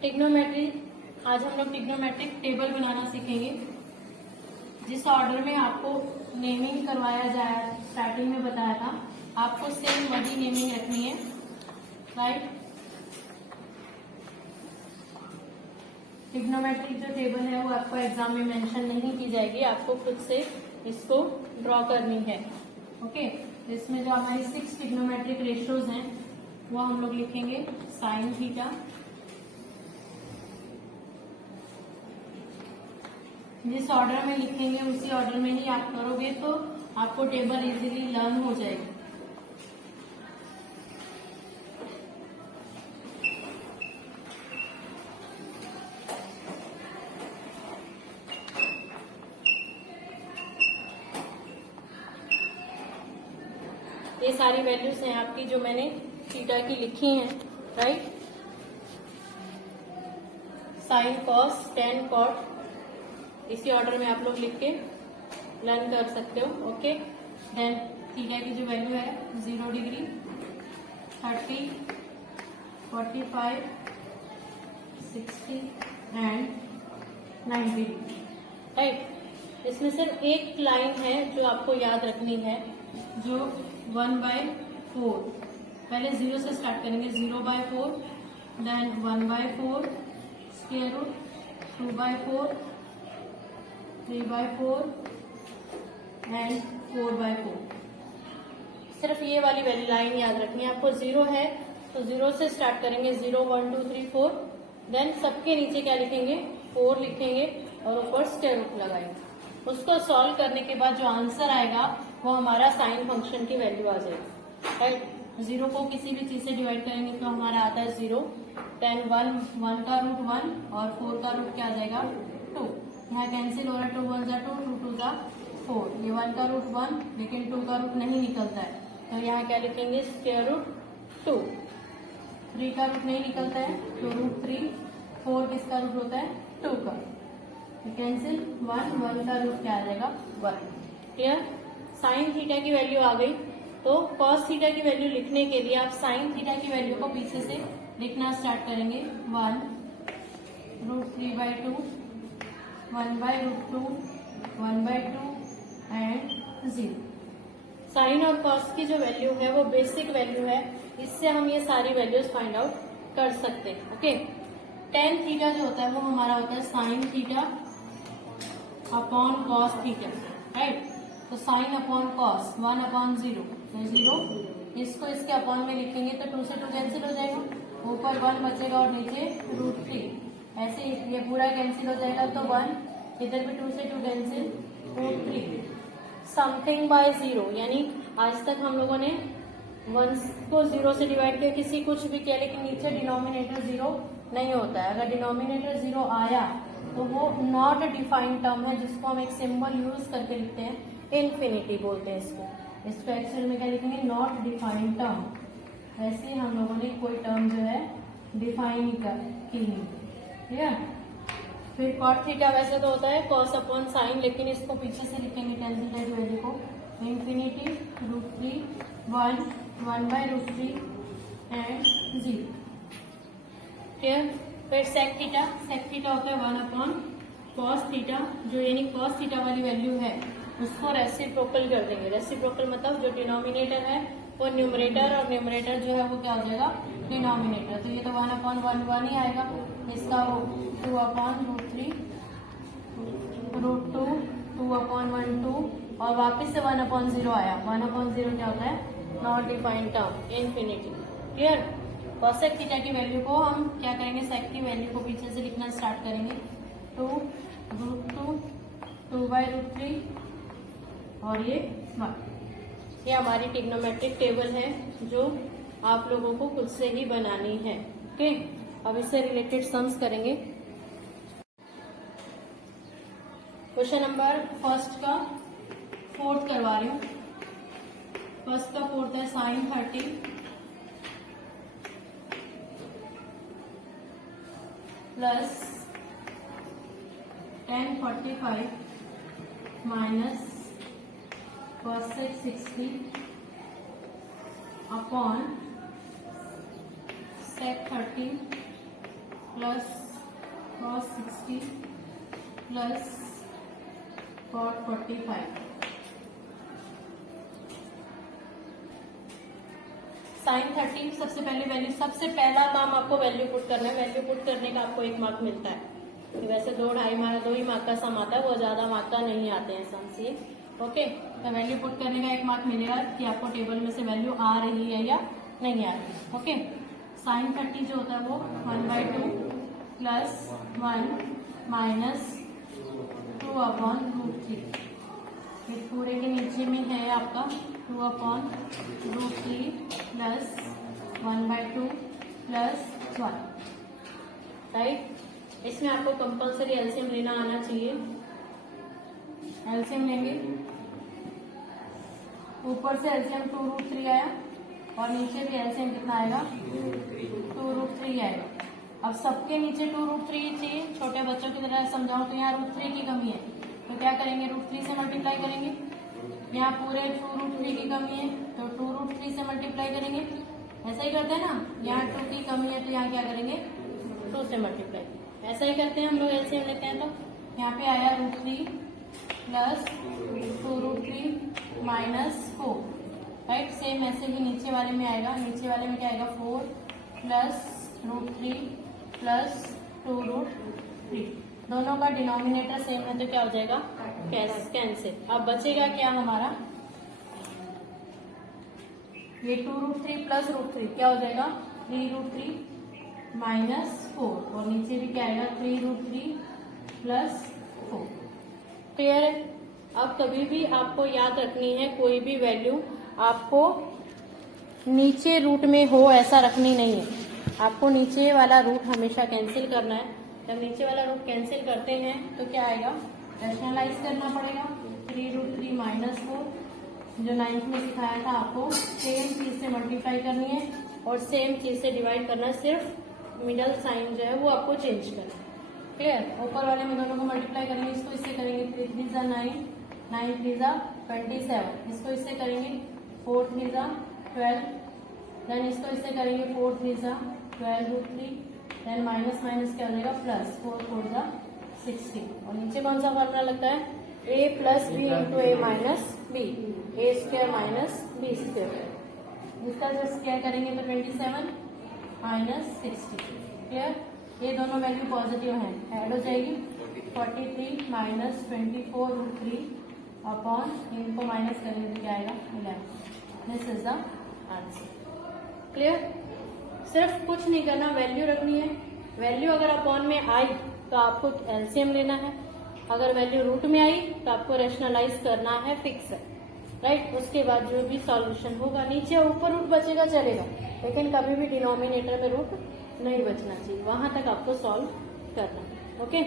Trigonometry, आज हम लोग ट्रिग्नोमेट्रिक टेबल बनाना सीखेंगे। जिस ऑर्डर में आपको नेमिंग करवाया जाए, स्टार्टिंग में बताया था, आपको सेम वही नेमिंग रखनी है, राइट। ट्रिग्नोमेट्रिक जो टेबल है वो आपको एग्जाम में मेंशन नहीं की जाएगी, आपको खुद से इसको ड्रॉ करनी है, ओके। इसमें जो हमारी 6 ट्रिग्नोमेट्रिक रेशियोज हैं वो हम लोग लिखेंगे साइन थीटा, जिस ऑर्डर में लिखेंगे उसी ऑर्डर में ही आप करोगे तो आपको टेबल इजीली लर्न हो जाएगी। ये सारी वैल्यूज हैं आपकी जो मैंने थीटा की लिखी हैं, right. Sine, cos, tan, cot, इसी ऑर्डर में आप लोग लिख के लर्न कर सकते हो, ओके। देन थीटा की जो वैल्यू है 0 डिग्री, 30, 45, 60 एंड 90 डिग्री, राइट। इसमें सिर्फ एक लाइन है जो आपको याद रखनी है, जो 1/4, पहले 0 से स्टार्ट करेंगे, 0/4, देन 1/4, स्क्वायर रूट, 2/4, 3/4 एंड 4/4। सिर्फ ये वाली लाइन याद रखनी है आपको। 0 है तो 0 से स्टार्ट करेंगे, 0, 1, 2, 3, 4, देन सबके नीचे क्या लिखेंगे, 4 लिखेंगे और ऊपर स्क्वायर रूट लगाएंगे। उसको सॉल्व करने के बाद जो आंसर आएगा वो हमारा साइन फंक्शन की वैल्यू आ जाएगी, राइट। 0 को किसी भी चीज से डिवाइड करेंगे तो हमारा आता है 0, 10, 1 का रूट 1 और 4 का रूट क्या आ जाएगा 2। यहाँ कैंसिल हो रहा है, 2 1 जा 2, 2 2 जा 4, ये 1 का रूट 1 लेकिन 2 का रूट नहीं निकलता है तो यहाँ क्या लिखेंगे, स्क्वायर रूट 2। 3 का रूट नहीं निकलता है तो रूट 3, 4 किसका रूट होता है 2 का, कैंसिल, 1 1 का रूट क्या आ जाएगा 1, क्लियर। साइन थीटा की वैल्यू आ गई तो कॉस थीटा की वैल्यू लिखने के लिए आप साइन थीटा की वैल्यू को पीछे से लिखना स्टार्ट करेंगे, 1 √3/2, 1/√2, 1/2 एंड 0। साइन और कॉस की जो वैल्यू है वो बेसिक वैल्यू है, इससे हम ये सारी वैल्यूज फाइंड आउट कर सकते हैं, ओके। टेन थीटा जो होता है वो हमारा होता है sine theta upon cos theta, right. तो साइन अपॉन कॉस 1/0, तो 0, इसको इसके अपॉन में लिखेंगे तो 2 से 2 कैंसिल हो जाएगा, ऊपर 1 बचेगा और नीचे √3, ऐसे ये पूरा कैंसिल हो जाएगा तो 1, इधर भी 2 से 2 कैंसिल, √3। समथिंग बाय 0, यानी आज तक हम लोगों ने 1 को 0 से डिवाइड किया, किसी कुछ भी किया, लेकिन नीचे डिनोमिनेटर 0 नहीं होता है। अगर डिनोमिनेटर 0 आया तो वो नॉट डिफाइंड टर्म है, जिसको हम एक सिंबल यूज करके लिखते हैं, इन्फिनिटी बोलते हैं इसको एक्चुअल में क्या लिखेंगे, नॉट डिफाइंड टर्म। ऐसे हम लोगों ने कोई टर्म जो है डिफाइन की नहीं, ठीक है। फिर कॉट थीटा वैसे तो होता है कॉस अपॉन साइन, लेकिन इसको पीछे से लिखेंगे टेन थीटा की वैल्यू को, इन्फिनिटी, √3, 1, 1/√3 एंड 0, क्लियर। फिर सेक थीटा होता है 1/cos थीटा, जो यानी कॉस थीटा वाली वैल्यू है उसको रेसिप्रोकल कर देंगे। रेसिप्रोकल मतलब जो डिनोमिनेटर है वो न्यूमरेटर और न्यूमरेटर जो है वो क्या हो जाएगा डिनोमिनेटर। तो ये तो 1/1 ही आएगा, इसका 2/√3, √2, 2/1 और वापस से 1/0 आया। 1/0 क्या होता है, not defined term, infinity, clear. Cosec theta की वैल्यू को हम क्या करेंगे, सेक की वैल्यू को पीछे से लिखना स्टार्ट करेंगे, 2√2, 2/√3 और ये 1। ये हमारी ट्रिग्नोमेट्रिक टेबल है जो आप लोगों को खुद से ही बनानी है, ओके। अब इससे रिलेटेड सम्स करेंगे। क्वेश्चन नंबर फर्स्ट का 4th करवा रही हूँ। फर्स्ट का 4th है sine 30 plus tan 45 minus cosec 60 upon sec 30 plus cos 60 plus cot 45। sin 30 सबसे पहले वैल्यू, सबसे पहला काम आपको वैल्यू पुट करना है। वैल्यू पुट करने का आपको 1 मार्क मिलता है। वैसे 2 ही मार्क का सम आता है, वो ज्यादा मार्क का नहीं आते हैं सम से। ओके, तो वैल्यू पुट करने का 1 मार्क मिलेगा कि आपको टेबल में से वैल्यू आ रही है या नहीं आ रही है। ओके, sin 30 जो होता है वो 1/2 प्लस 1 माइनस 2/√3। ये पूरे के नीचे में है आपका 2/√3 प्लस 1/2 प्लस 1। राइट, इसमें आपको कंपल्सरी एलसीएम लेना आना चाहिए। एलसीएम लेंगे, ऊपर से एलसीएम 2√3 आया और नीचे भी एलसीएम कितना आएगा 2√3 आएगा। अब सबके नीचे 2√3 चाहिए। छोटे बच्चों की तरह समझाऊं तो यहाँ √3 की कमी है, तो क्या करेंगे, √3 से मल्टीप्लाई करेंगे। यहाँ पूरे 2√3 की कमी है तो 2√3 से मल्टीप्लाई करेंगे। ऐसा ही करते हैं ना, यहाँ 2 की कमी है तो यहाँ क्या करेंगे 2 से मल्टीप्लाई। ऐसा ही करते हैं हम लोग, एलसीएम लेते हैं। तो यहाँ पे आया √3 प्लस 2√3 माइनस 4। राइट, सेम ऐसे ही नीचे वाले में आएगा। नीचे वाले में क्या आएगा 4 प्लस √3 प्लस 2√3। दोनों का डिनोमिनेटर सेम है तो क्या हो जाएगा कैंसिल। अब बचेगा क्या हमारा, ये 2√3 प्लस √3 क्या हो जाएगा 3√3 माइनस 4 और नीचे भी क्या आएगा 3√3 प्लस 4। क्लियर है। अब कभी भी आपको याद रखनी है, कोई भी वैल्यू आपको नीचे रूट में हो ऐसा रखनी नहीं है। आपको नीचे वाला रूट हमेशा कैंसिल करना है। जब नीचे वाला रूट कैंसिल करते हैं तो क्या आएगा, रैशनलाइज करना पड़ेगा। 3√3 माइनस 4 जो 9th में सिखाया था आपको, सेम चीज से मल्टीप्लाई करनी है और सेम चीज से डिवाइड करना है। सिर्फ मिडल साइन जो है वो आपको चेंज करना है। क्लियर, ऊपर वाले में दोनों को मल्टीप्लाई करेंगे। इसको इससे करेंगे 3 3 जा 9, 9 3 जा 27। इसको इससे करेंगे 4 3 जा 12, देन इसको इससे करेंगे 4 3 जा 12√3, देन माइनस माइनस क्या हो जाएगा प्लस 4 4 जा 16। और नीचे कौन सा फॉर्मूला लगता है, a plus B into A minus B, A square minus B square. इसका जब स्क्वायर करेंगे तो 27 माइनस 60। क्लियर, ये दोनों वैल्यू पॉजिटिव हैं, ऐड हो जाएगी 43 माइनस 24√3 अपॉन, इनको माइनस करेंगे तो क्या आएगा 11। This is the answer. Clear, सिर्फ कुछ नहीं करना, वैल्यू रखनी है। वैल्यू अगर अपॉन में आई तो आपको एलसीएम लेना है, अगर वैल्यू रूट में आई तो आपको रैशनलाइज करना है, फिक्स है। राइट, उसके बाद जो भी सॉल्यूशन होगा, नीचे ऊपर रूट बचेगा चलेगा, लेकिन कभी भी डिनोमिनेटर में रूट नहीं बचना चाहिए, वहां तक आपको सॉल्व करना है। ओके,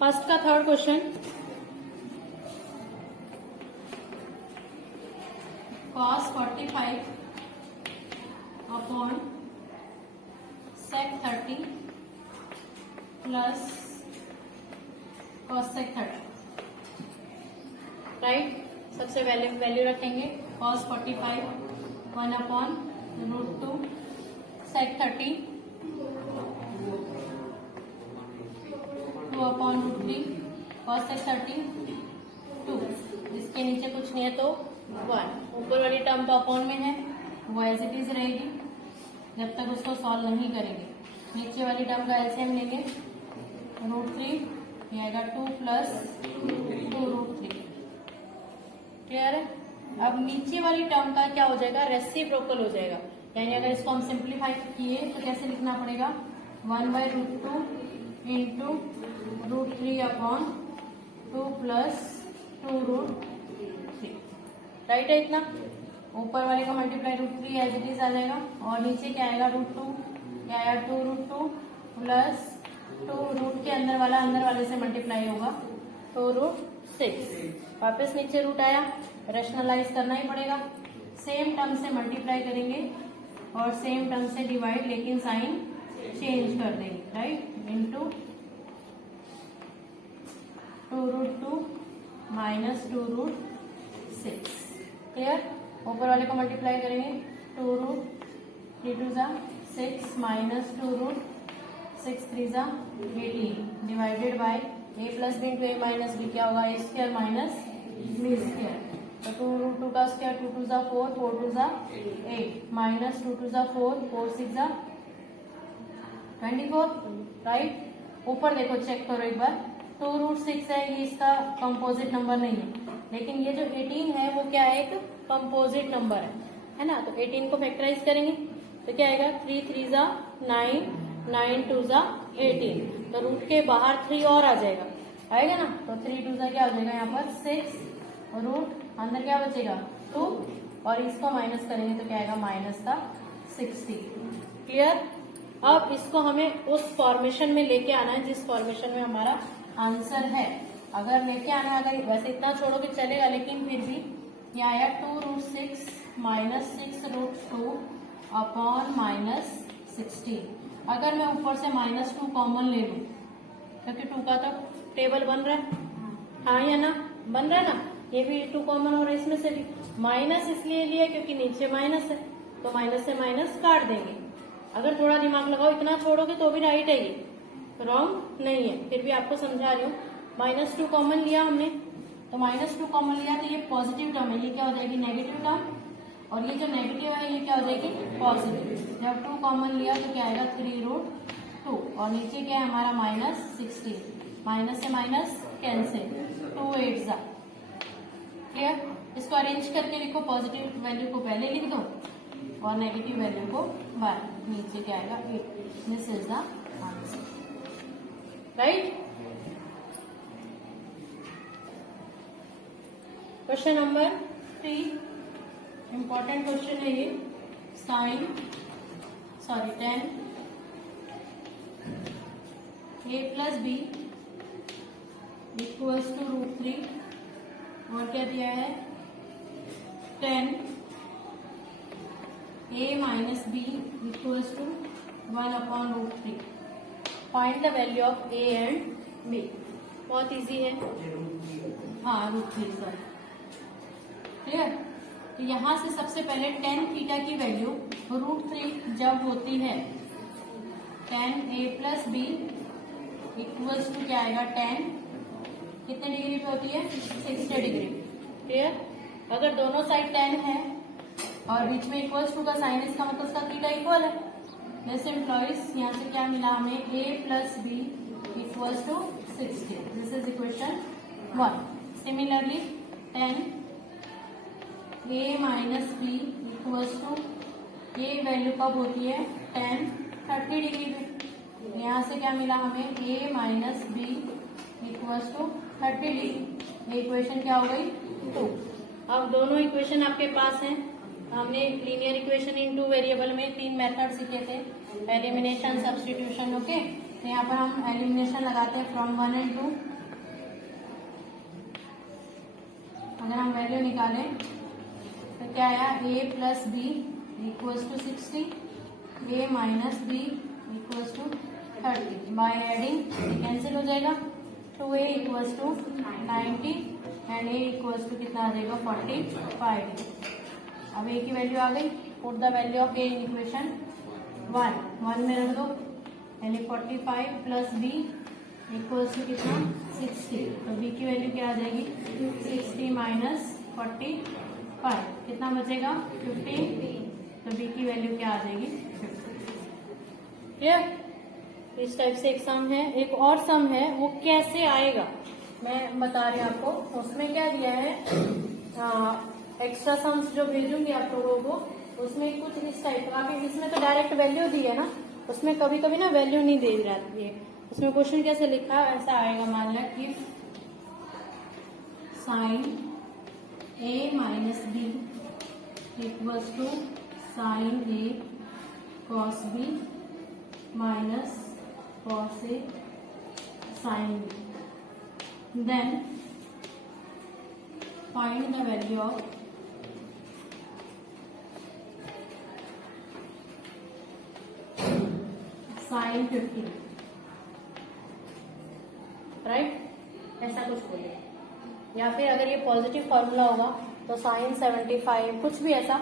फर्स्ट का third question, cos 45 upon sec 30 plus cos sec 30। Right, सबसे वैल्यू रखेंगे cos 45 1 upon √2 sec 30 2 upon √3 cos sec 30 2। इसके नीचे कुछ नहीं है तो 1। ऊपर वाली टर्म तो अपॉन में है, वो एज इट इज रहेगी जब तक उसको सॉल्व नहीं करेंगे। नीचे वाली टर्म का एलसीएम लेंगे √3, ये आएगा 2 प्लस 2√3। क्लियर है। अब नीचे वाली टर्म का क्या हो जाएगा, रेसिप्रोकल हो जाएगा। यानी अगर इसको हम सिंप्लीफाई किए तो कैसे लिखना पड़ेगा, 1/√2 इंटू √3 अपॉन 2 प्लस 2√3। राइट है इतना। ऊपर वाले का मल्टीप्लाई √3 एज इट इज आ जाएगा और नीचे क्या आएगा √2, क्या आएगा 2√2 प्लस 2 रूट के अंदर वाले से मल्टीप्लाई होगा तो √6। वापस नीचे रूट आया, रैशनलाइज करना ही पड़ेगा। सेम टर्म से मल्टीप्लाई करेंगे और सेम टर्म से डिवाइड, लेकिन साइन चेंज कर देंगे। Right, into 2√2 minus 2√6। क्लियर, ऊपर वाले को मल्टीप्लाई करेंगे 2√3 2 जा 6 माइनस 2 रूट 6 3 जा 18 divided by a plus B into A minus B क्या होगा, A square minus B square. तो 2 रूट 2 का स्क्वायर 2 2 जा 4 4 2 जा 8 माइनस 2 2 जा 4 4 6 जा 24 राइट। ऊपर देखो चेक करो एक बार, 2 रूट 6 है, ये इसका कंपोजिट नंबर नहीं है, लेकिन ये जो 18 है वो क्या है, एक कंपोजिट नंबर है ना। तो 18 को फैक्टराइज करेंगे तो क्या आएगा, 3 3 जा 9 9 2 जा 18। तो रूट के बाहर 3 और आ जाएगा, आएगा ना। तो 3 2 जा क्या हो जाएगा यहाँ पर 6 और रूट अंदर क्या बचेगा 2 और इसको माइनस करेंगे तो क्या आएगा माइनस का 60। क्लियर। अब इसको हमें उस फॉर्मेशन में लेके आना है जिस फॉर्मेशन में हमारा आंसर है। अगर लेके आना है, अगर वैसे इतना छोड़ोगे चलेगा, लेकिन फिर भी ये आया 2 root 6 minus 6 root 2 upon minus 16। अगर मैं ऊपर से माइनस 2 कॉमन ले लूं, क्योंकि 2 का तो टेबल बन रहा है, हाँ या ना, बन रहा है ना, ये भी 2 कॉमन हो रहा है, इसमें से भी माइनस इसलिए लिया क्योंकि नीचे माइनस है, तो माइनस से माइनस काट देंगे। अगर थोड़ा दिमाग लगाओ, इतना छोड़ोगे तो भी राइट है, ये रॉन्ग नहीं है, फिर भी आपको समझा रही हूँ। माइनस 2 कॉमन लिया हमने, तो माइनस 2 कॉमन लिया तो ये पॉजिटिव टर्म है, ये क्या हो जाएगी नेगेटिव टर्म, और ये जो नेगेटिव है ये क्या हो जाएगी पॉजिटिव। जब 2 कॉमन लिया तो क्या आएगा 3 रूट 2 और नीचे क्या है हमारा माइनस 16, माइनस से माइनस कैंसिल 2 8 जा। क्लियर। इसको अरेंज करके लिखो, पॉजिटिव वैल्यू को पहले लिख दो और नेगेटिव वैल्यू को बाद, नीचे क्या आएगा 8। This is the answer, right. Question number 3, important question है ये। Sine 10 a plus B equals to root 3 और क्या दिया है 10 a minus B equals to 1 upon root 3। Find the value of a and b। बहुत इजी है, हाँ root 3 sir. Clear. तो यहाँ से सबसे पहले tan थीटा की वैल्यू रूट 3 जब होती है, tan a plus B equals to क्या आएगा 10 कितने डिग्री पे होती है 60 डिग्री। क्लियर। अगर दोनों साइड 10 है और बीच में इक्वल्स टू का साइन, इसका मतलब उसका थीटा इक्वल है। दिस इम्प्लॉइज यहाँ से क्या मिला हमें a plus B equals to 60। This is equation 1। Similarly 10 a minus B equals to a value कब होती है 10 30 डिग्री पे। यहाँ से क्या मिला हमें a minus B equals to 30 degree. ये इक्वेशन क्या हो गई 2। अब दोनों इक्वेशन आपके पास हैं। हमने लीनियर इक्वेशन इन 2 वेरिएबल में 3 मेथड सीखे थे, एलिमिनेशन, सब्स्टिट्यूशन। ओके, तो यहाँ पर हम एलिमिनेशन लगाते हैं फ्रॉम 1 and 2। अगर हम वैल्यू निकालें तो क्या आया a plus B equals to 60, a minus B equals to 30। By adding cancel हो जाएगा, 2a equals to 90 and a equals to कितना आ जाएगा 45। अब a की वैल्यू आ गई। Put the value of a in equation 1 में रख दो, यानी 45 प्लस b इक्वल्स टू कितना 60। तो b की वैल्यू क्या आ जाएगी 60 माइनस 45, कितना बचेगा 15। तो b की वैल्यू क्या आ जाएगी 50। क्लियर। इस टाइप से एक सम है। एक और सम है, वो कैसे आएगा मैं बता रही हूँ आपको। उसमें क्या दिया है, एक्स्ट्रा सम्स जो भेजूंगी आप लोगों को, उसमें कुछ इस टाइप का। अभी इसमें तो डायरेक्ट वैल्यू दी है ना, उसमें कभी कभी ना वैल्यू नहीं दे रही है। उसमें क्वेश्चन कैसे लिखा ऐसा आएगा, मान लिया कि sine a minus B equals to sine a cos b minus cos a sine b। Then find the value of sine 50, right. ऐसा कुछ बोलिए, या फिर अगर ये पॉजिटिव फॉर्मूला होगा तो साइन 75, कुछ भी ऐसा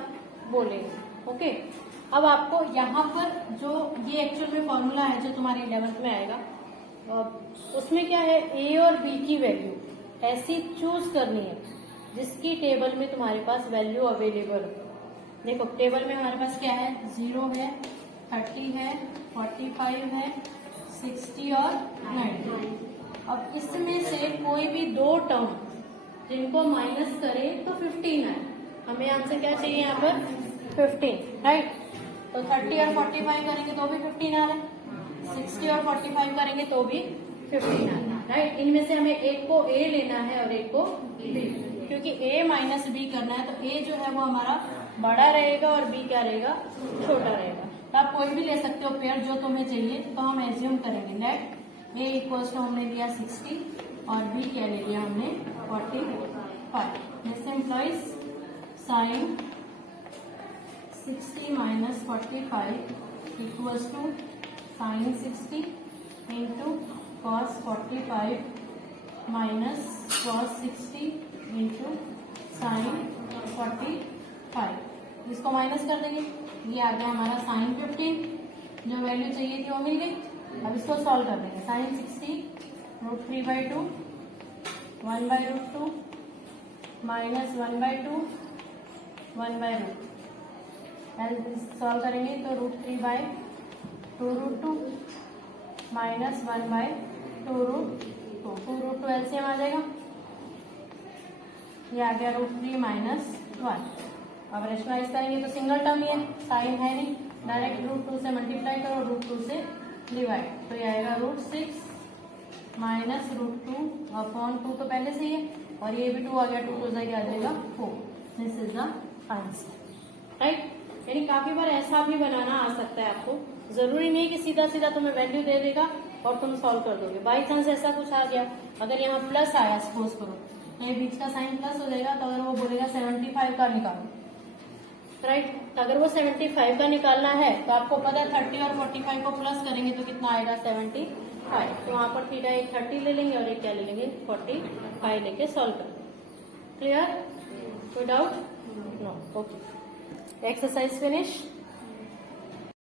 बोलेंगे। ओके, अब आपको यहाँ पर जो ये एक्चुअल में फॉर्मूला है जो तुम्हारी 11th में आएगा, उसमें क्या है, ए और बी की वैल्यू ऐसी चूज करनी है जिसकी टेबल में तुम्हारे पास वैल्यू अवेलेबल हो। देखो टेबल में हमारे पास क्या है, 0 है, 30 है, 45 है, 60 और 90। अब इसमें से कोई भी दो टर्म जिनको माइनस करें तो 15 आए। हमें आंसर क्या चाहिए यहाँ पर, 15, राइट। तो 30 और 45 करेंगे तो भी 15 आ रहा है, 60 और 45 करेंगे तो भी 15 आ रहा है, राइट। इनमें से हमें एक को ए लेना है और एक को बी, क्योंकि ए माइनस बी करना है तो ए जो है वो हमारा बड़ा रहेगा और बी क्या रहेगा, छोटा रहेगा। तो आप कोई भी ले सकते हो पेयर जो तुम्हें चाहिए। तो हम एज्यूम करेंगे लेट ए इक्वल्स टू हमने लिया 60 और बी क्या ले लिया हमने 45। This implies sine 60 minus 45 equals to sine 60 into cos 45 minus cos 60 into sine 45। इसको माइनस कर देंगे, ये आ गया हमारा साइन 15, जो वैल्यू चाहिए थी वो मिल गई। अब इसको सॉल्व कर देंगे, साइन 60 √3/2 1/√2 माइनस 1/2 1/√2। सॉल्व करेंगे तो √3/2√2 माइनस 1/2√2, 2√2 एलसीएम आ जाएगा, ये आ गया √3 माइनस 1। अब रेशनलाइज करेंगे तो सिंगल टर्म ये साइन है नहीं, डायरेक्ट √2 से मल्टीप्लाई करो, √2 से डिवाइड, तो ये आएगा √6 माइनस √2/2 तो पहले से ही है, और ये भी 2 आ गया, 2 2 आ जाएगा 4। This is the answer, right. यानी काफी बार ऐसा भी बनाना आ सकता है आपको, जरूरी नहीं कि सीधा सीधा तुम्हें वैल्यू दे देगा और तुम सॉल्व कर दोगे। बाई चांस ऐसा कुछ आ गया, अगर यहाँ प्लस आया सपोज करो, तो ये बीच का साइन प्लस हो जाएगा, तो अगर वो बोलेगा 75 का निकालो, राइट। तो अगर वो 75 का निकालना है तो आपको पता है 30 और 45 को प्लस करेंगे तो कितना आएगा, 75। तो वहां पर थीटा एक 30 ले लेंगे और एक क्या ले लेंगे, 45 लेके सॉल्व कर देंगे। क्लियर, कोई doubt? No, okay. Exercise finish.